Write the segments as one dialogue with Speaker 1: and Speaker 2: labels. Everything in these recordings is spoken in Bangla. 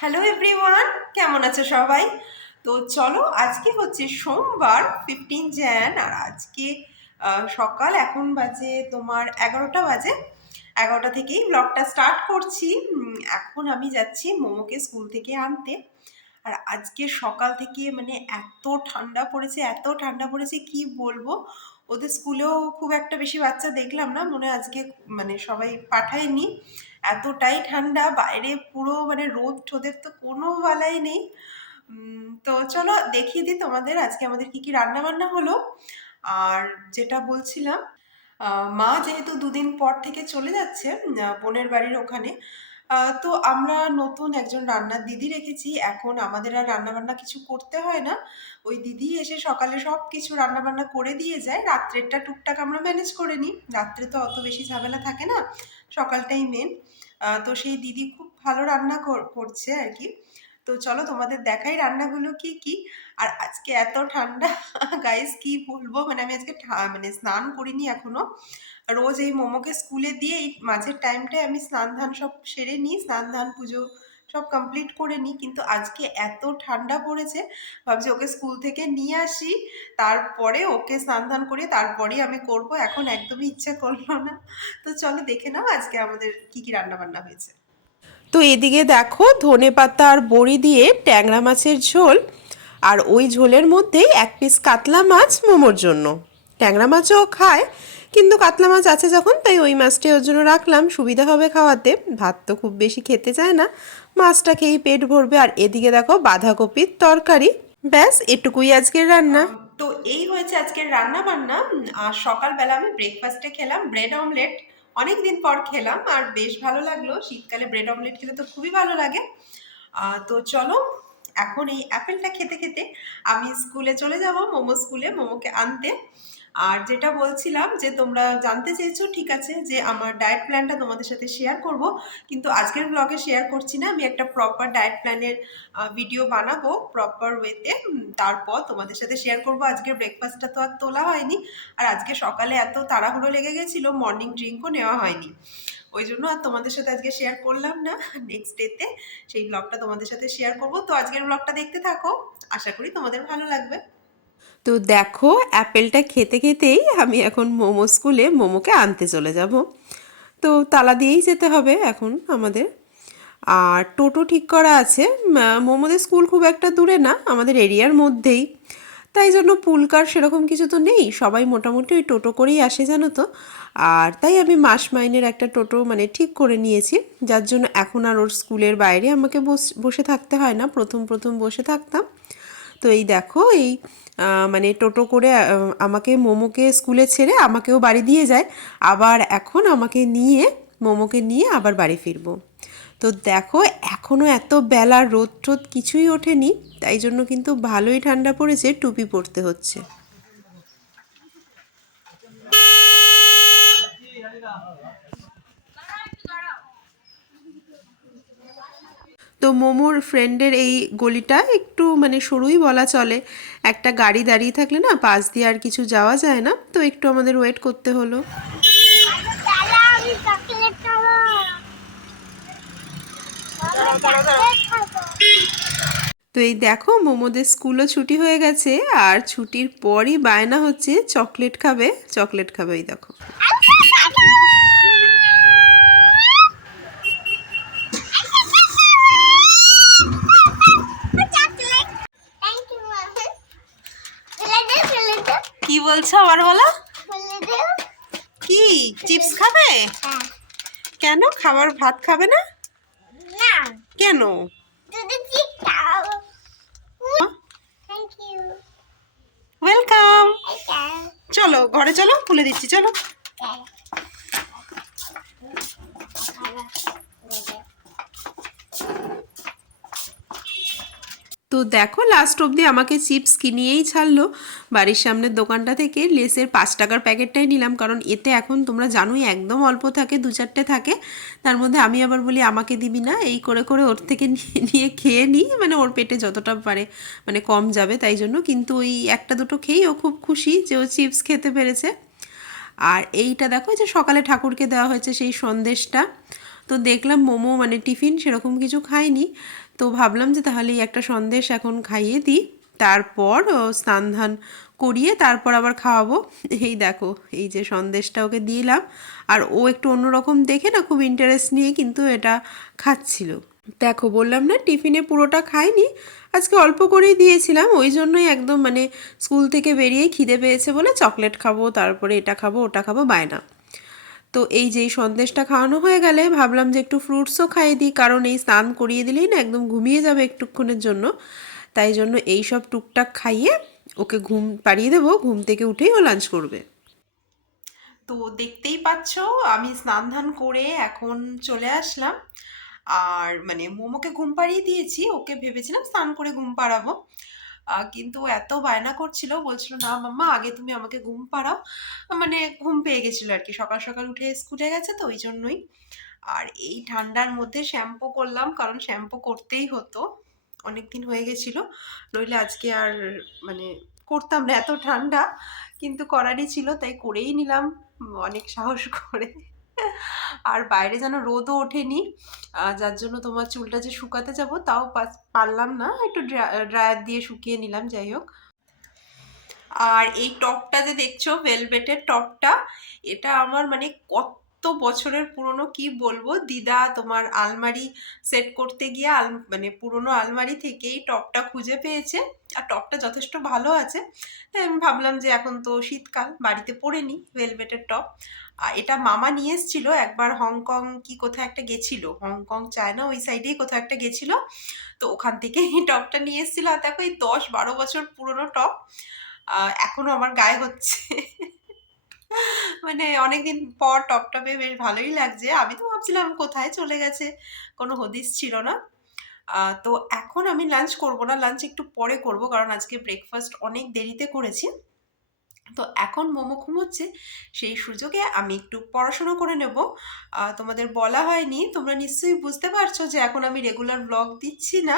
Speaker 1: হ্যালো এভরিওয়ান কেমন আছো সবাই? তো চলো, আজকে হচ্ছে সোমবার ফিফটিন জ্যান আর আজকে সকাল, এখন বাজে তোমার এগারোটা বাজে। এগারোটা থেকেই ব্লগটা স্টার্ট করছি। এখন আমি যাচ্ছি মোমোকে স্কুল থেকে আনতে। আর আজকে সকাল থেকে মানে এত ঠান্ডা পড়েছে, এত ঠান্ডা পড়েছে, কি বলব? ওদের স্কুলেও খুব একটা বেশি বাচ্চা দেখলাম না, মনে আজকে মানে সবাই পাঠায়নি। এতটাই ঠান্ডা, বাইরে পুরো মানে রোদ ঠোদের তো কোনো বালাই নেই। তো চলো দেখিয়ে দিই তোমাদের আজকে আমাদের কি কি রান্না বান্না হলো। আর যেটা বলছিলাম মা যেহেতু দুদিন পর থেকে চলে যাচ্ছে বোনের বাড়ির ওখানে তো আমরা নতুন একজন রান্নার দিদি রেখেছি। এখন আমাদের আর রান্না বান্না কিছু করতে হয় না। ওই দিদি এসে সকালে সব কিছু রান্না বান্না করে দিয়ে যায়। রাত্রেরটা টুকটাক আমরা ম্যানেজ করে নিই। রাত্রে তো অত বেশি ঝামেলা থাকে না। সকালটাই মেন তো সেই দিদি খুব ভালো রান্না কর- করছে আর কি। তো চলো তোমাদের দেখাই রান্নাগুলো কি কি। আর আজকে এত ঠান্ডা। গাইস কি বলব? মানে আমি আজকে ঠা- মানে স্নান করিনি এখনও। রোজ এই মোমোকে স্কুলে দিয়ে এই মাঝের টাইমটায় আমি স্নান ধান সব সেরে নিই স্নান ধান পুজো সব কমপ্লিট করে নিই। কিন্তু আজকে এত ঠান্ডা পড়েছে, ভাবছি ওকে স্কুল থেকে নিয়ে আসি, তারপরে ওকে স্নান ধান করে তারপরে আমি করব। এখন একদমই ইচ্ছে করল না। তো চলো দেখে নাও আজকে আমাদের কি কি রান্না বান্না হয়েছে।
Speaker 2: তো এদিকে দেখো, ধনে পাতা আর বড়ি দিয়ে ট্যাংরা মাছের ঝোল, আর ওই ঝোলের মধ্যেই এক পিস কাতলা মাছ মোমোর জন্য। ট্যাংরা মাছও খায় কিন্তু কাতলা মাছ আছে যখন, তাই ওই মাছটাই ওর জন্য রাখলাম। সুবিধা হবে খাওয়াতে। ভাত তো খুব বেশি খেতে চায় না। মাছটা খেয়েই পেট ভরবে। আর এদিকে দেখো, বাঁধাকপির তরকারি। ব্যাস, এটুকুই আজকের রান্না।
Speaker 1: তো এই হয়েছে আজকের রান্না বান্না আর সকালবেলা আমি ব্রেকফাস্টে খেলাম ব্রেড অমলেট অনেক দিন পর খেলাম, আর বেশ ভালো লাগল। শীতকালে ব্রেড অমলেট খেলে তো খুবই ভালো লাগে। তো চলো, এখন এই অ্যাপেলটা খেতে খেতে আমি স্কুলে চলে যাব, মোমো স্কুলে মোমোকে আনতে। আর যেটা বলছিলাম যে তোমরা জানতে চেয়েছো, ঠিক আছে, যে আমার ডায়েট প্ল্যানটা তোমাদের সাথে শেয়ার করব। কিন্তু আজকের ব্লগে শেয়ার করছি না, আমি একটা প্রপার ডায়েট প্ল্যানের ভিডিও বানাবো প্রপার ওয়েতে তারপর তোমাদের সাথে শেয়ার করব। আজকের ব্রেকফাস্টটা তো আর তোলা হয়নি। আর আজকে সকালে এত তাড়াহুড়ো লেগে গেছিল মর্নিং ড্রিঙ্কও নেওয়া হয়নি। ওই জন্য আর তোমাদের সাথে আজকে শেয়ার করলাম না নেক্সট ডেতে সেই ব্লগটা তোমাদের সাথে শেয়ার করব। তো আজকের ব্লগটা দেখতে থাকো। আশা করি তোমাদের ভালো লাগবে।
Speaker 2: তো দেখো, অ্যাপেলটা খেতে খেতেই আমি এখন মোমো স্কুলে মোমোকে আনতে চলে যাব। তো তালা দিয়েই যেতে হবে এখন আমাদের। আর টোটো ঠিক করা আছে। মোমোদের স্কুল খুব একটা দূরে না, আমাদের এরিয়ার মধ্যেই। তাই জন্য পুলকার সেরকম কিছু তো নেই, সবাই মোটামুটি ওই টোটো করেই আসে জানো তো। আর তাই আমি মাস মাইনের একটা টোটো মানে ঠিক করে নিয়েছি, যার জন্য এখন আর ওর স্কুলের বাইরে আমাকে বস- থাকতে হয় না, প্রথম প্রথম বসে থাকতাম। তো এই দেখো, এই মানে টোটো করে আমাকে মোমোকে স্কুলে ছেড়ে আমাকেও বাড়ি দিয়ে যায়। আবার এখন আমাকে নিয়ে, মোমোকে নিয়ে আবার বাড়ি ফিরবো। তো দেখো এখনও এত বেলা রোদ টোদ কিছুই ওঠেনি, তাই জন্য কিন্তু ভালোই ঠান্ডা পড়েছে, টুপি পরতে হচ্ছে তো মোমোর ফ্রেন্ডের এই গলিটা একটু মানে সরুই বলা চলে। একটা গাড়ি দাঁড়িয়ে থাকলে না পাশ দিয়ে আর কিছু যাওয়া যায় না, তো একটু আমাদের ওয়েট করতে হলো। তো এই দেখো, মোমোদের স্কুলও ছুটি হয়ে গেছে, আর ছুটির পরই বায়না হচ্ছে, চকলেট খাবে চকলেট খাবে এই দেখো
Speaker 3: থ্যাংক ইউ ফেলে দে ফেলে দে
Speaker 1: কি বলছো আবার বলো
Speaker 3: ফেলে দে
Speaker 1: কি চিপস খাবে
Speaker 3: হ্যাঁ
Speaker 1: কেন খাবার ভাত খাবে না? কেন? ওয়েলকাম চলো ঘরে চলো খুলে দিচ্ছি চলো।
Speaker 2: তো দেখো লাস্ট অবধি আমাকে চিপস কিনিয়েই ছাড়লো। বাড়ির সামনের দোকানটা থেকে লেসের পাঁচ টাকার প্যাকেটটাই নিলাম, কারণ এতে এখন তোমরা জানোই একদম অল্প থাকে, দু চারটে থাকে। তার মধ্যে আমি আবার বলি, আমাকে দিবি না? এই করে করে ওর থেকে নিয়ে নিয়ে খেয়ে নিই মানে ওর পেটে যতটা পারে মানে কম যাবে তাই জন্য। কিন্তু ওই একটা দুটো খেয়েই ও খুব খুশি যে ও চিপস খেতে পেরেছে। আর এইটা দেখো যে সকালে ঠাকুরকে দেওয়া হয়েছে সেই সন্দেশটা। তো দেখলাম মোমো মানে টিফিন, সেরকম কিছু খায়নি তো ভাবলাম যে তাহলে একটা সন্দেশ এখন খাইয়ে দিই। তারপর স্নান ধান করিয়ে তারপর আবার খাওয়াবো। এই দেখো, এই যে সন্দেশটা ওকে দিলাম। আর ও একটু অন্যরকম দেখে না খুব ইন্টারেস্ট নিয়ে কিন্তু এটা খাচ্ছিল। দেখো, বললাম না, টিফিনে পুরোটা খাইনি। আজকে অল্প করেই দিয়েছিলাম। ওই জন্যই একদম মানে স্কুল থেকে বেরিয়েই খিদে পেয়েছে বলে চকলেট খাব, তারপরে এটা খাব, ওটা খাব, বায়না। তো এই যে সন্দেশটা খাওয়ানো হয়ে গেলে ভাবলাম যে একটু ফ্রুটসও খাইয়ে দিই, কারণ এই স্নান করিয়ে দিলেই না একদম ঘুমিয়ে যাবে একটুক্ষণের জন্য। তাই জন্য এই সব টুকটাক খাইয়ে ওকে ঘুম পাড়িয়ে দেবো, ঘুম থেকে উঠেই ও লাঞ্চ করবে।
Speaker 1: তো দেখতেই পাচ্ছ, আমি স্নান ধান করে এখন চলে আসলাম। আর মানে মোমোকে ঘুম পাড়িয়ে দিয়েছি, ওকে ভেবেছিলাম স্নান করে ঘুম পাড়াবো। কিন্তু এত বায়না করছিল, বলছিল, না মাম্মা, আগে তুমি আমাকে ঘুম পাড়াও। মানে ঘুম পেয়ে গেছিল আর কি, সকাল সকাল উঠে স্কুলে গেছে তো ওই জন্যই। আর এই ঠান্ডার মধ্যে শ্যাম্পু করলাম, কারণ শ্যাম্পু করতেই হতো অনেক দিন হয়ে গেছিল। নইলে আজকে আর মানে করতাম না এত ঠান্ডা, কিন্তু করারই ছিল, তাই করেই নিলাম, অনেক সাহস করে। আর বাইরে যেন রোদও ওঠেনি যার জন্য তোমার চুলটা যে শুকাতে যাব তাও পারলাম না, একটু ড্রায়ার দিয়ে শুকিয়ে নিলাম, যাই হোক। আর এই টপটা যে দেখছ, ভেলভেটের টপটা, এটা আমার মানে কত বছরের পুরনো, কি বলব? দিদা তোমার আলমারি সেট করতে গিয়ে আল মানে পুরনো আলমারি থেকেই টপটা খুঁজে পেয়েছে। আর টপটা যথেষ্ট ভালো আছে। তাই আমি ভাবলাম যে এখন তো শীতকাল, বাড়িতে পরে নিই ভেলভেটের টপ। আর এটা মামা নিয়ে এসেছিল একবার হংকং কি কোথাও একটা গেছিল, হংকং, চায়না, ওই সাইডেই কোথাও একটা গেছিল। তো ওখান থেকে এই টপটা নিয়ে এসেছিল। আর দেখো এই দশ বারো বছর পুরনো টপ এখনও আমার গায়ে হচ্ছে। মানে অনেকদিন পর টপ টপে বেশ ভালোই লাগছে। আমি তো ভাবছিলাম কোথায় চলে গেছে, কোনো হদিস ছিল না। তো এখন আমি লাঞ্চ করব না লাঞ্চ একটু পরে করব, কারণ আজকে ব্রেকফাস্ট অনেক দেরিতে করেছি। তো এখন মোমো ঘুমোচ্ছে, সেই সুযোগে আমি একটু পড়াশুনো করে নেব। তোমাদের বলা হয়নি, তোমরা নিশ্চয়ই বুঝতে পারছ যে এখন আমি রেগুলার ব্লগ দিচ্ছি না।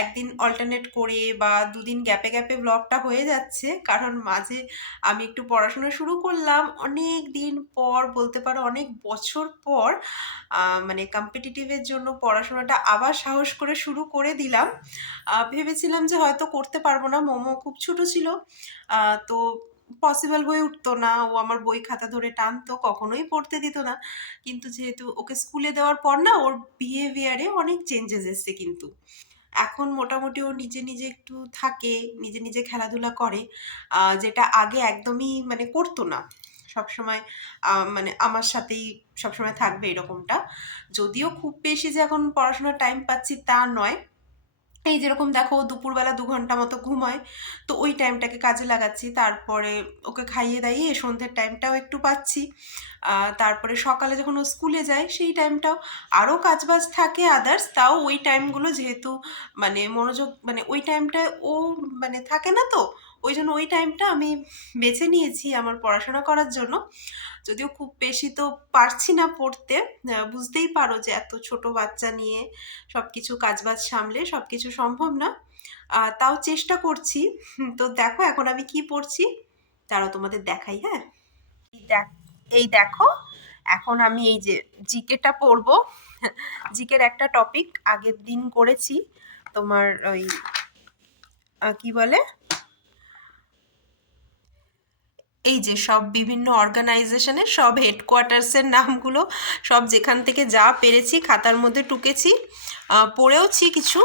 Speaker 1: একদিন অল্টারনেট করে বা দুদিন গ্যাপে গ্যাপে ব্লগটা হয়ে যাচ্ছে, কারণ মাঝে আমি একটু পড়াশোনা শুরু করলাম, অনেক দিন পর, বলতে পারো অনেক বছর পর মানে কম্পিটিটিভের জন্য পড়াশোনাটা আবার সাহস করে শুরু করে দিলাম। ভেবেছিলাম যে হয়তো করতে পারব না, মোমো খুব ছোট ছিল। তো পসিবল হয়ে উঠতো না, ও আমার বই খাতা ধরে টানতো, কখনোই পড়তে দিত না। কিন্তু যেহেতু ওকে স্কুলে দেওয়ার পর না, ওর বিহেভিয়ারে অনেক চেঞ্জেস এসছে কিন্তু। এখন মোটামুটি ও নিজে নিজে একটু থাকে, নিজে নিজে খেলাধুলা করে যেটা আগে একদমই মানে করতো না। সবসময় মানে আমার সাথেই সবসময় থাকবে এরকমটা। যদিও খুব বেশি যে এখন পড়াশোনার টাইম পাচ্ছি তা নয়। এই যেরকম দেখো দুপুরবেলা দু ঘণ্টা মতো ঘুমায়, তো ওই টাইমটাকে কাজে লাগাচ্ছি। তারপরে ওকে খাইয়ে দাইয়ে সন্ধ্যের টাইমটাও একটু পাচ্ছি। তারপরে সকালে যখন ও স্কুলে যায়, সেই টাইমটাও আরও কাজবাজ থাকে আদার্স তাও ওই টাইমগুলো যেহেতু মানে মনোযোগ মানে ওই টাইমটায় ও মানে থাকে না তো ওই জন্য ওই টাইমটা আমি বেছে নিয়েছি আমার পড়াশোনা করার জন্য। যদিও খুব বেশি তো পারছি না পড়তে বুঝতেই পারো যে এত ছোট বাচ্চা নিয়ে সব কিছু কাজবাজ সামলে সব কিছু সম্ভব না। তাও চেষ্টা করছি। তো দেখো এখন আমি কি পড়ছি, তারাও তোমাদের দেখাই হ্যাঁ? এই দেখ এখন আমি এই যে জিকেটা পড়ব। জিকের একটা টপিক আগের দিন করেছি, তোমার ওই কি বলে? এই যে সব বিভিন্ন অর্গানাইজেশনের সব হেডকোয়ার্টার্সের নামগুলো সব যেখান থেকে যা পেরেছি খাতার মধ্যে টুকেছি। পড়েওছি কিছু।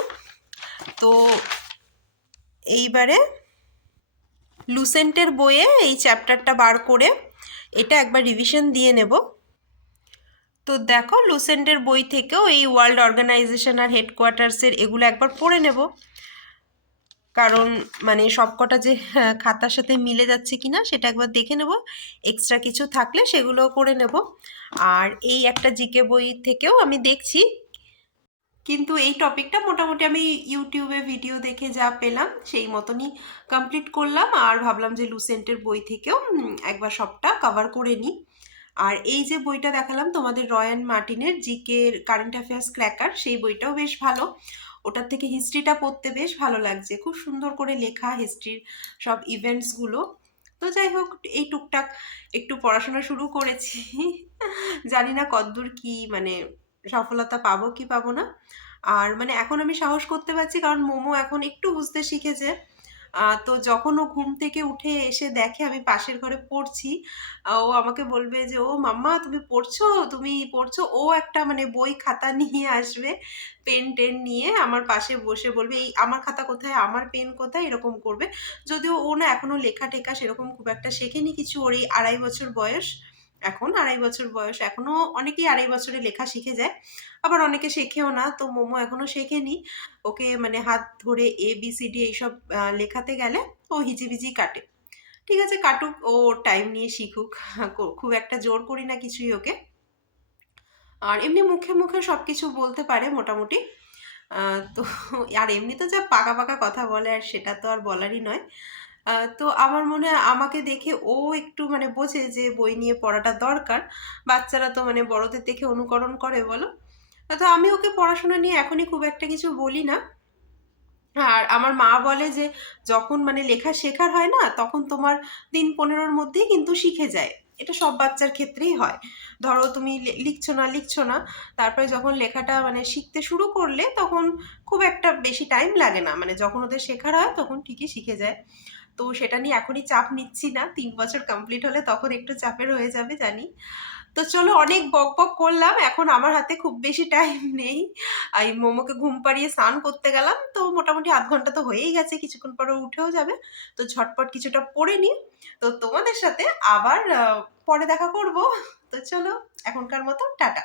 Speaker 1: তো এইবারে লুসেন্টের বইয়ে এই চ্যাপ্টারটা বার করে এটা একবার রিভিশন দিয়ে নেব। তো দেখো লুসেন্টের বই থেকেও এই ওয়ার্ল্ড অর্গানাইজেশন আর হেডকোয়ার্টার্সের এগুলো একবার পড়ে নেব। কারণ মানে সবকটা যে হ্যাঁ, খাতার সাথে মিলে যাচ্ছে কিনা সেটা একবার দেখে নেব। এক্সট্রা কিছু থাকলে সেগুলো করে নেব। আর এই একটা জিকে বই থেকেও আমি দেখছি। কিন্তু এই টপিকটা মোটামুটি আমি ইউটিউবে ভিডিও দেখে যা পেলাম সেই মতনই কমপ্লিট করলাম। আর ভাবলাম যে লুসেন্টের বই থেকেও একবার সবটা কভার করে নিই। আর এই যে বইটা দেখালাম তোমাদের রয়্যান মার্টিনের জিকে কারেন্ট অ্যাফেয়ার্স ক্র্যাকার সেই বইটাও বেশ ভালো। ওটার থেকে হিস্ট্রিটা পড়তে বেশ ভালো লাগছে। খুব সুন্দর করে লেখা হিস্ট্রির সব ইভেন্টসগুলো তো যাই হোক, এই টুকটাক একটু পড়াশোনা শুরু করেছি। জানি না কদ্দূর কি মানে
Speaker 4: সফলতা পাবো কি পাবো না। আর মানে এখন আমি সাহস করতে পারছি, কারণ মোমো এখন একটু বুঝতে শিখেছে। তো যখন ও ঘুম থেকে উঠে এসে দেখে আমি পাশের ঘরে পড়ছি ও আমাকে বলবে যে, ও মাম্মা, তুমি পড়ছো? তুমি পড়ছো? ও একটা মানে বই খাতা নিয়ে আসবে, পেন টেন নিয়ে আমার পাশে বসে বলবে, এই আমার খাতা কোথায়? আমার পেন কোথায়? এরকম করবে। যদিও ও না এখনও লেখা টেখা সেরকম খুব একটা শেখেনি, কিছু ওর এই আড়াই বছর বয়স। এখন আড়াই বছর বয়স। এখনও অনেকেই আড়াই বছরে লেখা শিখে যায়, আবার অনেকে শেখেও না। তো মোমো এখনও শেখেনি। ওকে মানে হাত ধরে এ বি সি ডি এইসব লেখাতে গেলে ও হিজিবিজি কাটে। ঠিক আছে, কাটুক, ও টাইম নিয়ে শিখুক। খুব একটা জোর করি না কিছুই ওকে। আর এমনি মুখে মুখে সব কিছু বলতে পারে মোটামুটি। তো, আর এমনি তো যা পাকা পাকা কথা বলে আর সেটা তো আর বলারই নয়। তো আমার মনে হয় আমাকে দেখে ও একটু মানে বোঝে যে বই নিয়ে পড়াটা দরকার। বাচ্চারা তো মানে বড়দের দেখে অনুকরণ করে, বলো। তো আমি ওকে পড়াশোনা নিয়ে এখনই খুব একটা কিছু বলি না। আর আমার মা বলে যে, যখন মানে লেখা শেখার হয় না, তখন তোমার দিন পনেরোর মধ্যেই কিন্তু শিখে যায়। এটা সব বাচ্চার ক্ষেত্রেই হয়। ধরো তুমি লিখছো না লিখছো না, তারপরে যখন লেখাটা মানে শিখতে শুরু করলে তখন খুব একটা বেশি টাইম লাগে না। মানে যখন ওদের শেখার হয়, তখন ঠিকই শিখে যায়। তো সেটা নিয়ে এখনই চাপ নিচ্ছি না। তিন বছর কমপ্লিট হলে তখন একটু চাপের হয়ে যাবে, জানি। তো চলো অনেক বক বক করলাম, এখন আমার হাতে খুব বেশি টাইম নেই। এই মোমোকে ঘুম পাড়িয়ে স্নান করতে গেলাম, তো মোটামুটি আধ ঘণ্টা তো হয়েই গেছে, কিছুক্ষণ পরে উঠেও যাবে। তো ঝটপট কিছুটা পড়ে নিই। তো তোমাদের সাথে আবার পরে দেখা করব। তো চলো, এখনকার মতো টাটা।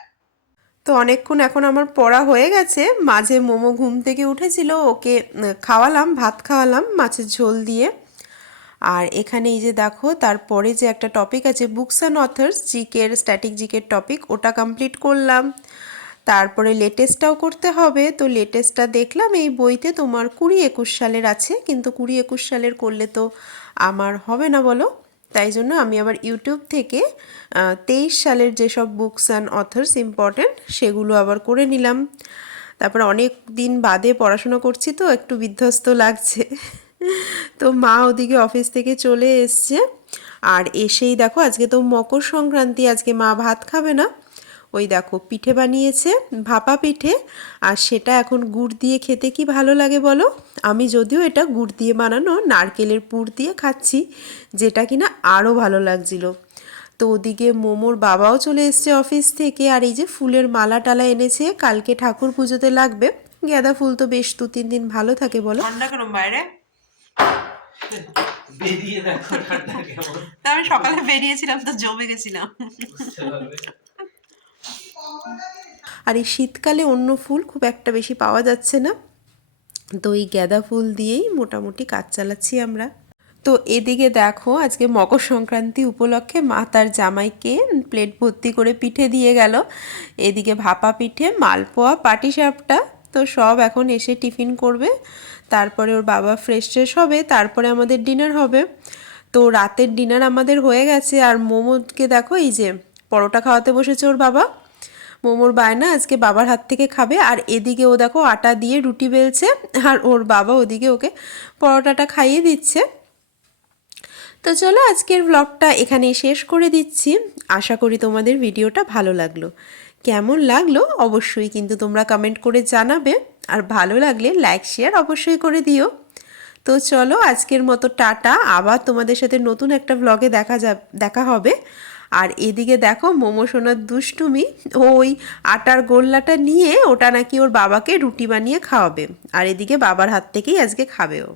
Speaker 1: তো অনেকক্ষণ এখন আমার পড়া হয়ে গেছে, মাঝে মোমো ঘুম থেকে উঠেছিল, ওকে খাওয়ালাম, ভাত খাওয়ালাম, মাছের ঝোল দিয়ে। আর এখানে এই যে দেখো, তারপরে যে একটা টপিক আছে বুকস অ্যান্ড অথার্স জিকের স্ট্যাটিক জিকের টপিক ওটা কমপ্লিট করলাম। তারপরে লেটেস্টটাও করতে হবে। তো লেটেস্টটা দেখলাম, এই বইতে তোমার কুড়ি একুশ সালের আছে, কিন্তু কুড়ি একুশ সালের করলে তো আমার হবে না বলো। তাই জন্য আমি আবার ইউটিউব থেকে তেইশ সালের যেসব বুকস অ্যান্ড অথার্স ইম্পর্ট্যান্ট সেগুলো আবার করে নিলাম। তারপরে অনেক দিন বাদে পড়াশোনা করছি তো, একটু বিধ্বস্ত লাগছে। তো মা ওদিকে অফিস থেকে চলে এসছে। আর এসেই দেখো আজকে তো মকর সংক্রান্তি, আজকে মা ভাত খাবে না। ওই দেখো পিঠে বানিয়েছে, ভাপা পিঠে। আর সেটা এখন গুড় দিয়ে খেতে কি ভালো লাগে বলো? আমি যদিও এটা গুড় দিয়ে বানানো, নারকেলের পুর দিয়ে খাচ্ছি, যেটা কিনা আরও ভালো লাগছিল। তো ওদিকে মোমোর বাবাও চলে এসছে অফিস থেকে, আর এই যে ফুলের মালা টালা এনেছে, কালকে ঠাকুর পুজোতে লাগবে। গাঁদা ফুল তো বেশ দু তিন দিন ভালো থাকে বলো।
Speaker 4: বাইরে?
Speaker 5: বেরিয়ে দেখো ঠান্ডা কেমন।
Speaker 4: তা আমি সকালে বেরিয়েছিলাম তো জমে গেছিলাম।
Speaker 1: আর এই শীতকালে অন্য ফুল খুব একটা বেশি পাওয়া যাচ্ছে না। তো এই গাঁদা ফুল দিয়েই মোটামুটি কাজ চালাচ্ছি আমরা। তো এদিকে দেখো আজকে মকর সংক্রান্তি উপলক্ষে মা তার জামাইকে প্লেট ভর্তি করে পিঠে দিয়ে গেল। এদিকে ভাপা পিঠে মালপোয়া পাটিসাপটা তো সব এখন এসে টিফিন করবে। তারপরে ওর বাবা ফ্রেশ ট্রেশ হবে, তারপরে আমাদের ডিনার হবে। তো রাতের ডিনার আমাদের হয়ে গেছে, আর মোমোকে দেখো এই যে পরোটা খাওয়াতে বসেছে ওর বাবা। মোমোর বায়না আজকে বাবার হাত থেকে খাবে, আর এদিকে ও দেখো আটা দিয়ে রুটি বেলছে, আর ওর বাবা ওদিকে ওকে পরোটাটা খাইয়ে দিচ্ছে। তো চলো আজকের ব্লগটা এখানেই শেষ করে দিচ্ছি। আশা করি তোমাদের ভিডিওটা ভালো লাগল। কেমন লাগল অবশ্যই কিন্তু তোমরা কমেন্ট করে জানাবে। আর ভালো লাগলে লাইক শেয়ার অবশ্যই করে দিও। তো চলো আজকের মতো টাটা। আবার তোমাদের সাথে নতুন একটা ব্লগে দেখা যা দেখা হবে। আর এদিকে দেখো মোমো সোনার দুষ্টুমি। ওই আটার গোল্লাটা নিয়ে ওটা নাকি ওর বাবাকে রুটি বানিয়ে খাওয়াবে। আর এদিকে বাবার হাত থেকেই আজকে খাবে ও।